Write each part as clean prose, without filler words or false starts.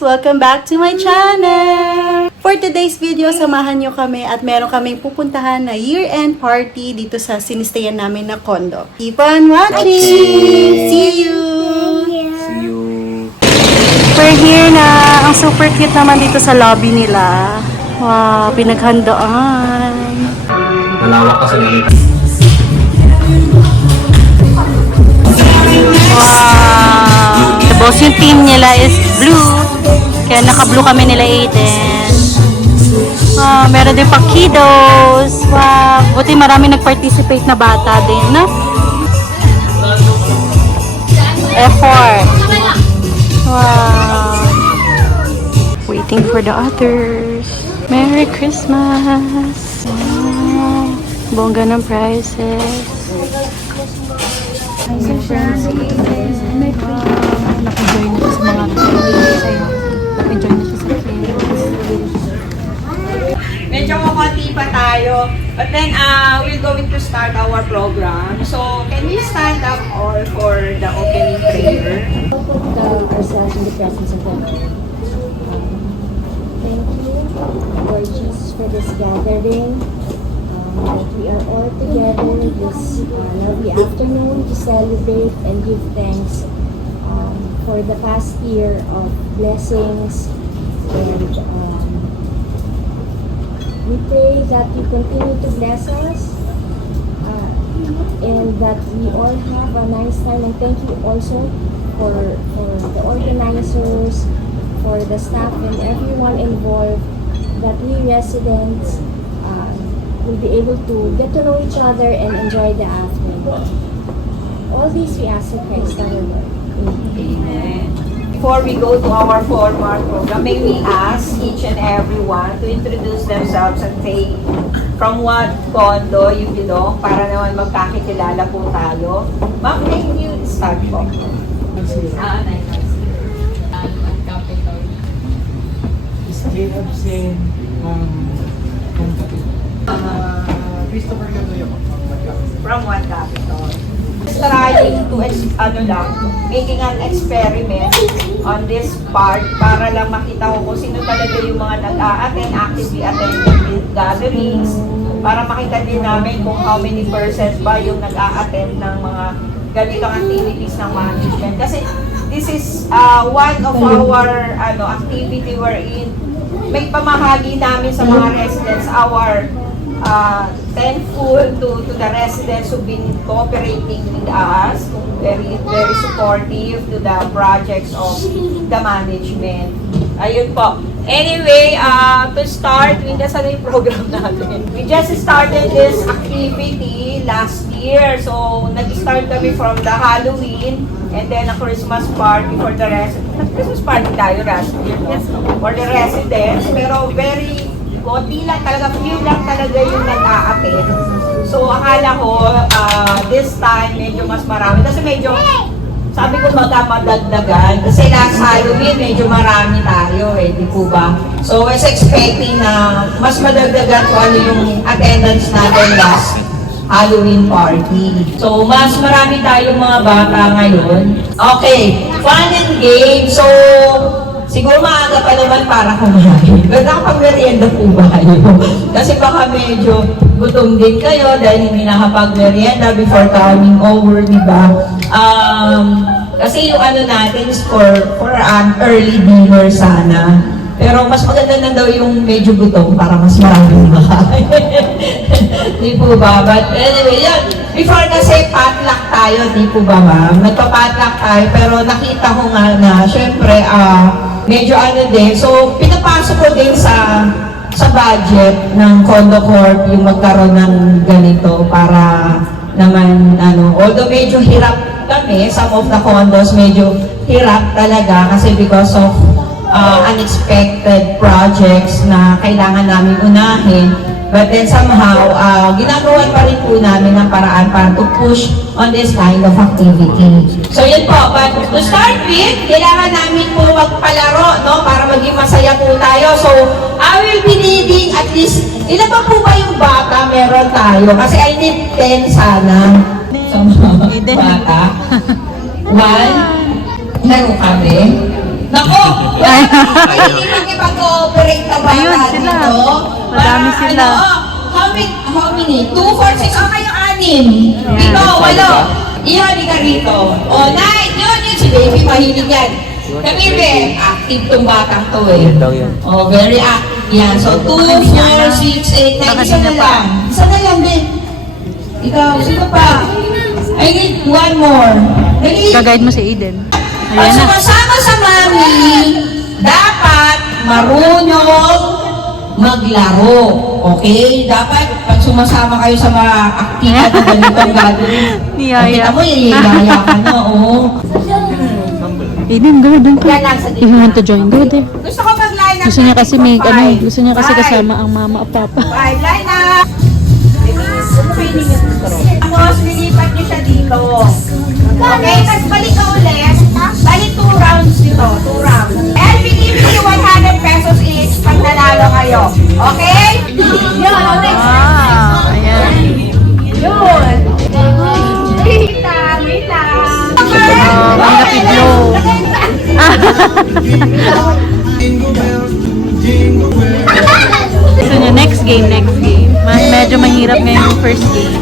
Welcome back to my channel! For today's video, samahan nyo kami at meron kaming pupuntahan na year-end party dito sa sinistayan namin na condo. Keep on watching! See you! See you. We're here na. Ang super cute naman dito sa lobby nila. Wow, pinaghandaan. Malawak kasi ganito. Wow! Tapos yung team nila is blue. Kaya naka-blue kami nila Aiden. Wow, meron din pang kiddos. Wow! Buti marami nag-participate na bata din, no? Effort. Wow! Waiting for the others. Merry Christmas! Wow! Bongga ng prizes. Naka-join na siya sa mga sa'yo. Naka-join na siya sa Medyo makonti pa tayo. But then, we're going to start our program. So, can we stand up all for the opening prayer? Put ourselves in the presence of God. Thank you, Lord Jesus, for this gathering. That we are all together this lovely afternoon to celebrate and give thanks for the past year of blessings, and we pray that you continue to bless us and that we all have a nice time, and thank you also for the organizers, for the staff and everyone involved, that we residents will be able to get to know each other and enjoy the afternoon. All these we ask in Christ our Lord. Amen. Before we go to our formal program, may we ask each and everyone to introduce themselves and say from what condo you belong para naman magkakilala po tayo. Ma'am, can you start po? Caleb Sen from Capital. Christopher Gadoya From One Capital. Trying to, making an experiment on this part para lang makita ko kung sino talaga yung mga nag-a-attend, actively attending with gatherings, para makita din namin kung how many percent ba yung nag-a-attend ng mga ganitong activities ng management. Kasi this is one of our activity wherein may pamahagi namin sa mga residents, our thankful to the residents who've been cooperating with us, very supportive to the projects of the management. Ayun po. Anyway, to start, saan yung program natin? We just started this activity last year. So, nag-start kami from the Halloween and then a Christmas party for the residents. Christmas party tayo last year, no? For the residents. Pero very konti lang talaga, few lang talaga yung nag-a-attend. So, akala ko, this time, medyo mas marami. Kasi medyo, sabi ko madagdagan. Kasi last Halloween, medyo marami tayo di po ba? So, I was expecting na mas madagdagan kung ano yung attendance natin last Halloween party. So, mas marami tayong mga bata ngayon. Okay, fun and game. So, siguro maaga pa naman para kumain. But nakapag-merienda po ba kayo? Kasi baka medyo gutom din kayo dahil hindi nakapag-merienda before coming over, di ba? Kasi yung natin is for an early dinner sana. Pero mas maganda na daw yung medyo gutom para mas maraming makain. Di po ba? But anyway, yun. Before kasi potluck tayo, di po ba ma'am? Nagpa-potluck tayo, pero nakita ko nga na, syempre, medyo din. So, pinapasok ko din sa budget ng Condo Corp yung magkaroon ng ganito para naman, although medyo hirap kami, some of the condos medyo hirap talaga kasi because of unexpected projects na kailangan namin unahin. But then somehow, ginagawa pa rin po namin ng paraan para to push on this kind of activity. So yun po, but to start with, kailangan namin po magpalaro, no? Para maging masaya po tayo. So, I will be needing at least, ilan pa po ba yung bata meron tayo? Kasi I need 10 sana sa mga bata. 1, laro kami. Nako! Hindi makipag-cooperate ka ba Ayun sila. Madami sila. How many? 2, 4, 6, o kayo 6. Ito, 8. Iyan, ka rito. O, 9. Yun, si baby, mahilig yan. Kami, be, active tong batang to eh. Oh, very active yan. So, 2, 4, 6, 8, 9. Isa na lang. Isa na lang, be. Ikaw, sino pa? I need one more. Dali. Gagayad mo si Aiden. Pag Ayan na. sumasama sa mami, dapat marunong maglaro. Okay? Dapat pag sumasama kayo sa mga aktibidad na ganitong gagawin. Niyaya. Kita mo, yaya ka na, oh. Aiden, go doon ka. Yan lang sa If you want to join, go there. Gusto ko mag-line up. Gusto niya kasi may, Five. gusto niya kasi Five. kasama ang mama at papa. 5, line up. Tapos, lilipat niyo siya dito. Okay, tapos balik ka ulit. Balik 2 rounds dito. 2 rounds. And we give you 100 pesos each pag nanalo kayo. Okay? Yun, next. Ah, ayan. Yun. Wait lang, wait lang. May napiglo. Gusto niya, next game. Medyo mahirap ngayon yung first game.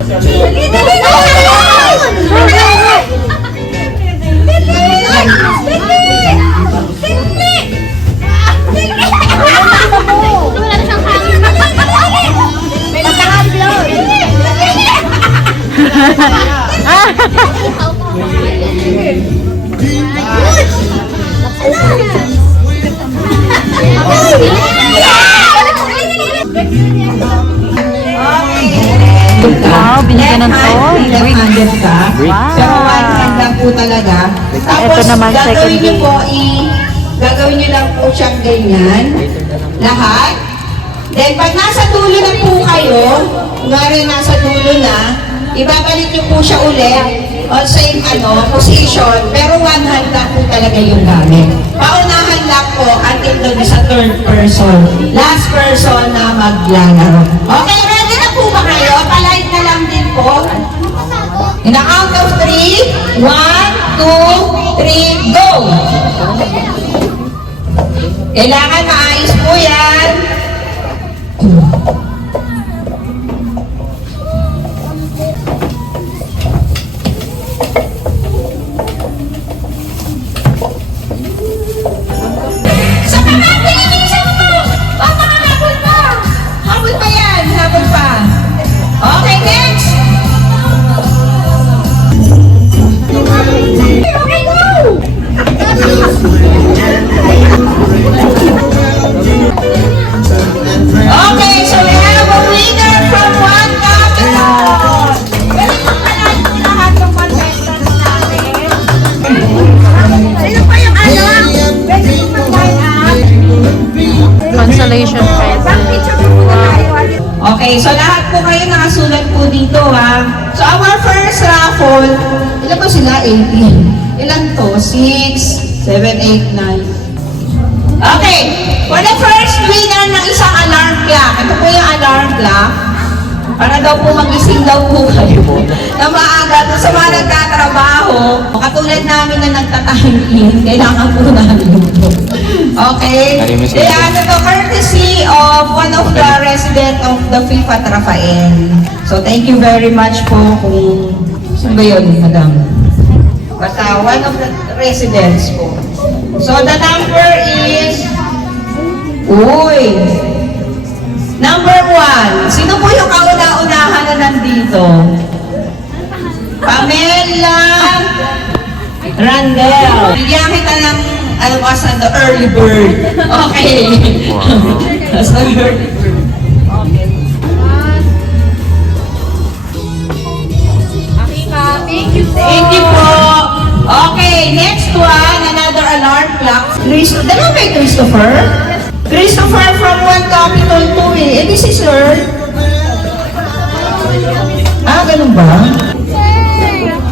Wow, binigyan ng toy. Left-handed ka. Wow. Pero one hand lang po talaga. Tapos, Ito naman, second gagawin niyo game. po gagawin niyo lang po siyang ganyan. Lahat. Then, pag nasa dulo na po kayo, kunwari nasa dulo na, ibabalik niyo po siya ulit on same position, pero one hand lang po talaga yung gamit. Paunahan lang po until doon sa third person. Last person na maglalaro. Okay, ready na po ba kayo? Palight na lang din po. In the count of 3, 1, 2, 3, go! Kailangan maayos po yan. Sa pamangkin, bilisan mo! Baka habol pa! Habol pa yan! Habol pa! Okay, next! Okay, go! Okay, so we have a winner from One Capital! Galing mo pa natin lahat ng contestants natin. Sino pa yung Pwede mo mag-line up? Consolation prize. Okay, so lahat po kayo nakasulat po dito ha. So our first raffle, ilan ba sila? 18. Ilan to? 6, 7, 8, 9. Okay, for the first winner ng isang alarm clock. Ito po yung alarm clock. Para daw po magising daw po kayo na maaga doon sa mga nagtatrabaho. Katulad namin na nagta-time in, kailangan po namin ito. Okay? Kaya ano to, courtesy of one of the resident of the FIFA Rafael. So thank you very much po kung saan ba yun, madam? Basta one of the residents po. So the number is, number 1. Sino po yung kauna-unahan na nandito? Pamela Randel. Bigyan kita ng the early bird. Okay. As the early bird. Okay. Thank you po. Okay, next one, another alarm clock. Dalawa kay Christopher? Christopher from One Capital 2 eh. This is her. Ganun ba?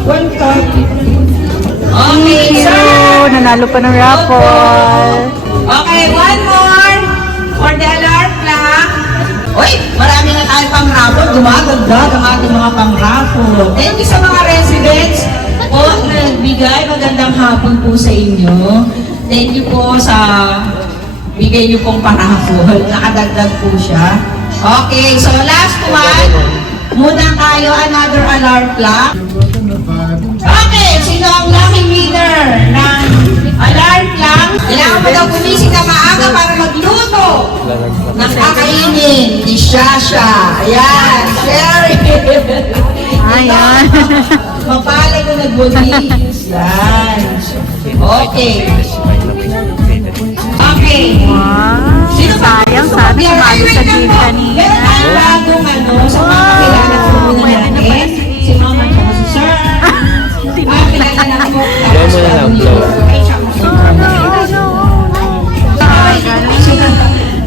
One Capital. Okay, sir. Nanalo pa ng raffle. Okay, one more for the alarm clock. Uy, marami na tayo pang raffle. Gumaganda ang ating mga pang raffle. Thank you sa mga residents po na nagbigay. Magandang hapon po sa inyo. Thank you po sa bigay niyo pong parafol. Nakadagdag po siya. Okay, so last one. Muna tayo, another alarm clock. Okay, sino ang lucky winner ng alarm clock? Kailangan mo daw gumising na maaga para magluto ng kakainin ni Shasha. Ayan, Sherry. Ayan. Mapalay ko nag-bonus. Yan. Okay. Okay. Wow. Sino ba? Sayang, sana sumali sa game kanina. Meron tayong bagong ano, sa mga kakilala ko muna natin. Si Mama at si Sir. Kilala na po. Blow mo na lang, blow.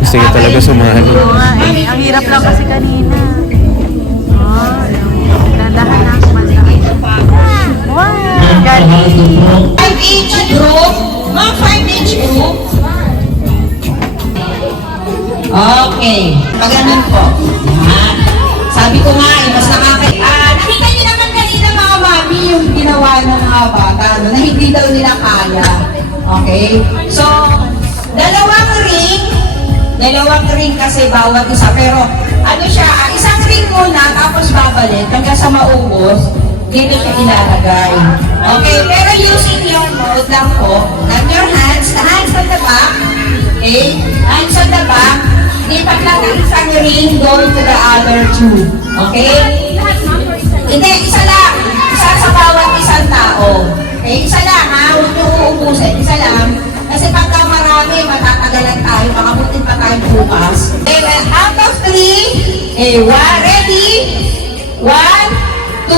Gusto niya talaga sumali. Oo nga eh. Ang hirap lang kasi kanina. Oh, dadahan na ako basta. Wow, galing. 5-inch group. Mga 5-inch group. Okay. Pag ganun po. Yan. Sabi ko nga eh, mas nakita niyo naman kanina mga mami yung ginawa ng mga bata, no, na hindi daw nila kaya. Okay? So, dalawang ring kasi bawat isa. Pero, ano siya, isang ring muna, tapos babalik, hanggang sa maubos, dito siya ilalagay. Okay? Pero using your mouth lang po, and your hands, the hands on the back, okay? Hands on the back, lipat lang ng isang ring going to the other two. Okay? Hindi, isa lang. Isa sa bawat isang tao. Okay? Isa lang ha, huwag niyo uubusin. Isa lang. Kasi pagka marami, matatagalan tayo. Makabutin pa tayo bukas. Okay, well, out of 3, okay, ready? 1, 2,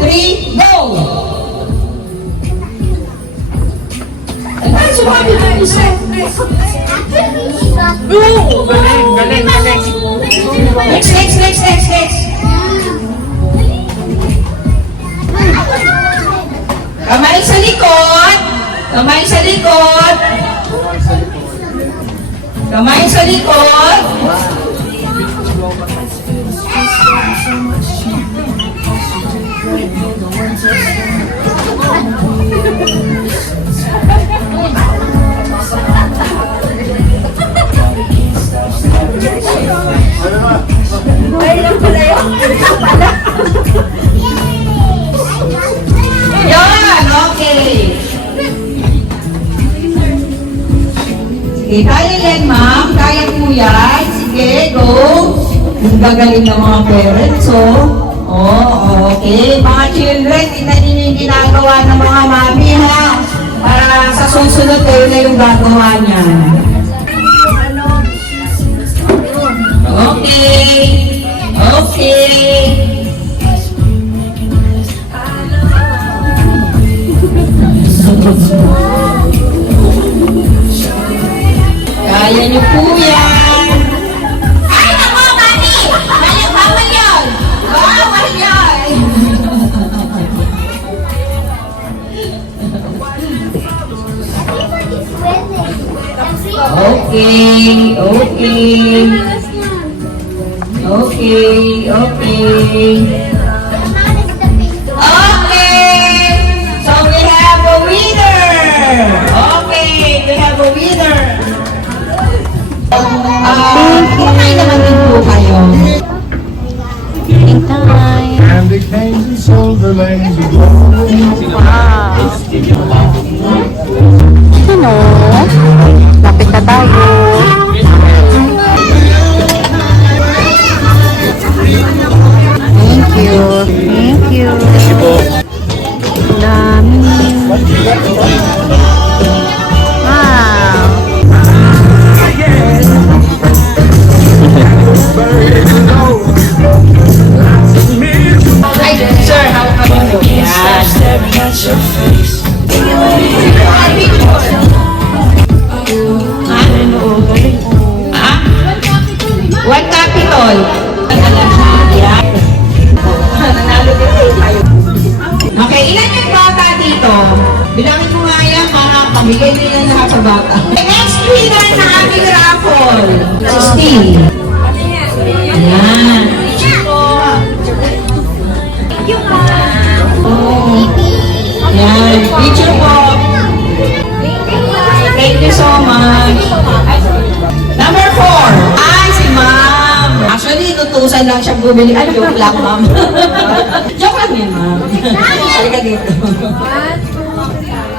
3, go! Ay, sumabi na isa. Galing. Next. Kamay sa likod. Kamay sa likod. Kamay sa likod. Yan, okay. Sige, kaya yan, ma'am. Kaya po yan. Sige, go. Ang gagaling ng mga parents, oh. Oh, okay. Mga children, tingnan ninyo yung ginagawa ng mga mami, ha? Para sa susunod kayo na yung gagawa niya. Okay. Okay. Kaya niyo po yan. Ay, naku, mami! Bawal yun! Bawal yun! Okay. So we have a winner! Okay, we have a winner! Kumain naman din po kayo. Eating time. Candy canes and silver lanes of gold. Wow. Sino? Lapit na tayo. Thank you. Dami. Wow. Hi, sir. How are you? Yan. One Capitol. Yan. Nanalo din tayo. Okay, ilan yung bata dito? Bilangin mo nga yan para pamigay nila lahat sa bata. The next winner na aming raffle. Si Steve. Yan. Oh. Yan. Picture po. inutusan lang siyang bumili. Ay, joke lang, ma'am. Joke lang yun, ma'am. Halika dito.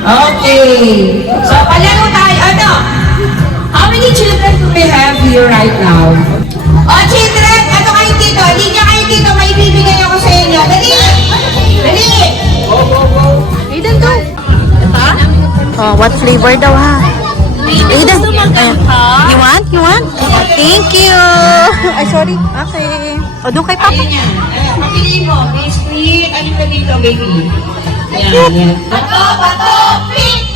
Okay. So, palaro tayo. Ano? How many children do we have here right now? Oh, children, ano kayo dito? Hindi niya kayo dito. May ibibigay ako sa inyo. Dali! Dali! Aiden, go! Oh, what flavor daw ha? Aiden, you want? You want? Oh, thank you! Ay, sorry. Okay. O, doon kay Papa. Pagpiliin mo. Biscuit. Ano na dito, baby? Yan, yan. Bato, bato, pick!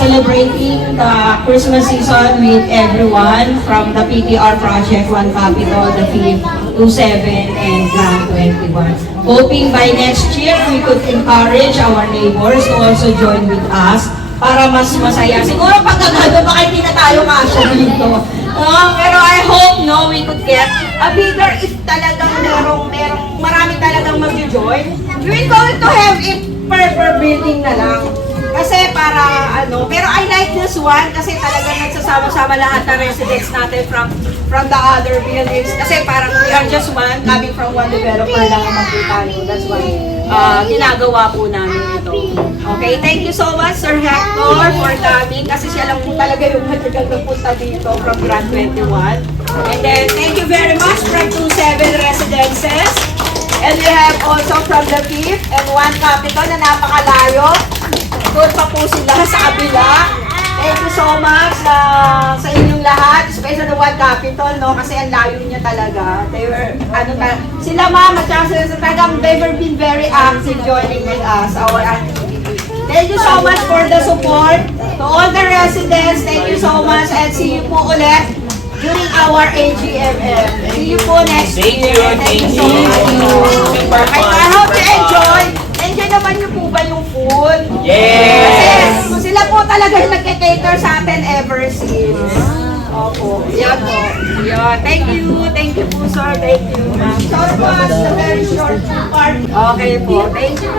Celebrating the Christmas season with everyone from the PTR Project One Capital, the 5th to 7 and Grand 21. Hoping by next year we could encourage our neighbors to also join with us para mas masaya. Siguro pagkagado baka hindi na tayo kasya dito. Pero I hope we could get a bigger if talagang marami talagang mag-join. We're going to have it per building na lang. Kasi para pero I like this one kasi talagang nagsasama-sama lahat ng residents natin from the other buildings. Kasi parang we are just one, coming from one developer lang ang makita nyo. That's why ginagawa po namin ito. Okay, thank you so much Sir Hector for coming kasi siya lang po talaga yung matagal na punta dito from Grand 21. And then thank you very much from 27 residences. And we have also from the 5th and One Capital na napakalayo. Doon pa po sila sa kabila. Thank you so much sa inyong lahat, especially the One Capital, no? Kasi ang layo niya talaga. They were, sila ma'am at saka talagang they were been very active joining with us, our activity. Thank you so much for the support. To all the residents, thank you so much and see you po ulit during our AGMM. See you po next year. Thank you so much. I hope you enjoy. Enjoy naman niyo po ba yung food? Yes! Kasi sila po talaga yung nagke-cater sa atin ever since. Opo. Yan po. Yan. Thank you po sir. Thank you. Sorry po, the very short part. Okay po. Thank you.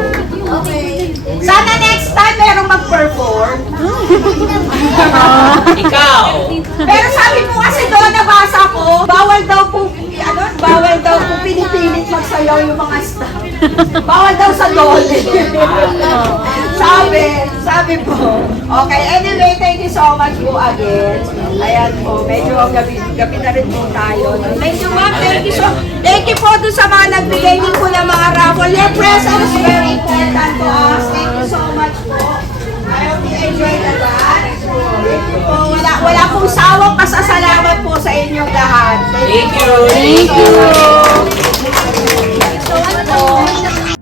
Okay. Sana next time merong mag-perform. Ikaw! Pero sabi po kasi doon nabasa ko, bawal daw po pinipilit magsayaw yung mga staff. Bawal daw sa dole. sabi po. Okay, anyway, thank you so much po again. Ayan po, medyo gabi na rin po tayo. Thank you ma'am, thank you po dun sa mga nagbigay din po ng mga raffle. Your presence is very important to us. Thank you so much po. I hope you enjoy the dance. Thank you po. Wala pong sawang pasasalamat po sa inyong lahat. Thank you! Thank you.